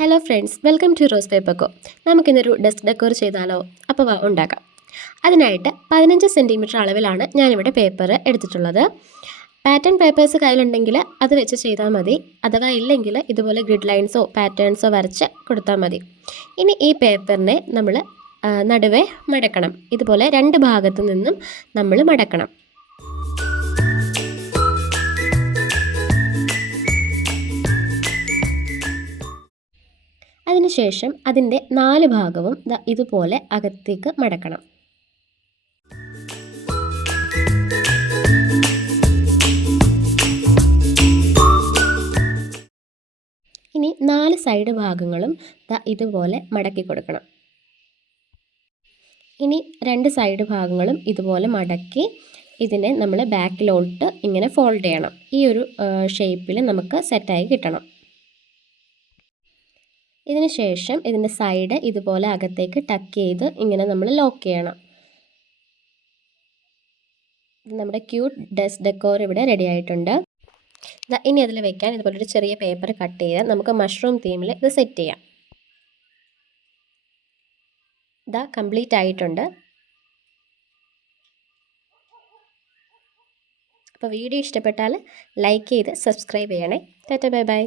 Hello friends, welcome to Rose Paper Co. നമുക്കിന്നൊരു desk decor ചെയ്താലോ? അപ്പോൾ ഉണ്ടാക്കാം. അതിനായിട്ട് 15 സെൻറ്റിമീറ്റർ അളവിലാണ് ഞാനിവിടെ പേപ്പർ എടുത്തിട്ടുള്ളത്. പാറ്റേൺ പേപ്പേഴ്സ് കയ്യിലുണ്ടെങ്കിൽ അത് വെച്ച് ചെയ്താൽ മതി. അഥവാ ഇല്ലെങ്കിൽ ഇതുപോലെ ഗ്രിഡ് ലൈൻസോ പാറ്റേൺസോ വരച്ച് കൊടുത്താൽ മതി. ഇനി ഈ പേപ്പറിനെ നമ്മൾ നടുവേ മടക്കണം. ഇതുപോലെ രണ്ട് ഭാഗത്തു നിന്നും നമ്മൾ മടക്കണം. അതിനുശേഷം അതിൻ്റെ 4 ഭാഗവും ഇതുപോലെ അകത്തേക്ക് മടക്കണം. ഇനി 4 സൈഡ് ഭാഗങ്ങളും ഇതുപോലെ മടക്കി കൊടുക്കണം. ഇനി 2 സൈഡ് ഭാഗങ്ങളും ഇതുപോലെ മടക്കി ഇതിനെ നമ്മൾ ബാക്കിലോട്ട് ഇങ്ങനെ ഫോൾഡ് ചെയ്യണം. ഈ ഒരു ഷേപ്പിൽ നമുക്ക് സെറ്റായി കിട്ടണം. ഇതിന് ശേഷം ഇതിൻ്റെ സൈഡ് ഇതുപോലെ അകത്തേക്ക് ടക്ക് ചെയ്ത് ഇങ്ങനെ നമ്മൾ ലോക്ക് ചെയ്യണം. നമ്മുടെ ക്യൂട്ട് ഡെസ്ക് ഡെക്കോർ ഇവിടെ റെഡി ആയിട്ടുണ്ട്. ഇനി അതിൽ വെക്കാൻ ഇതുപോലൊരു ചെറിയ പേപ്പർ കട്ട് ചെയ്ത് നമുക്ക് മഷ്റൂം തീമിൽ ഇത് സെറ്റ് ചെയ്യാം. കംപ്ലീറ്റ് ആയിട്ടുണ്ട്. അപ്പോൾ വീഡിയോ ഇഷ്ടപ്പെട്ടാൽ ലൈക്ക് ചെയ്ത് സബ്സ്ക്രൈബ് ചെയ്യണേ. Tata, bye bye.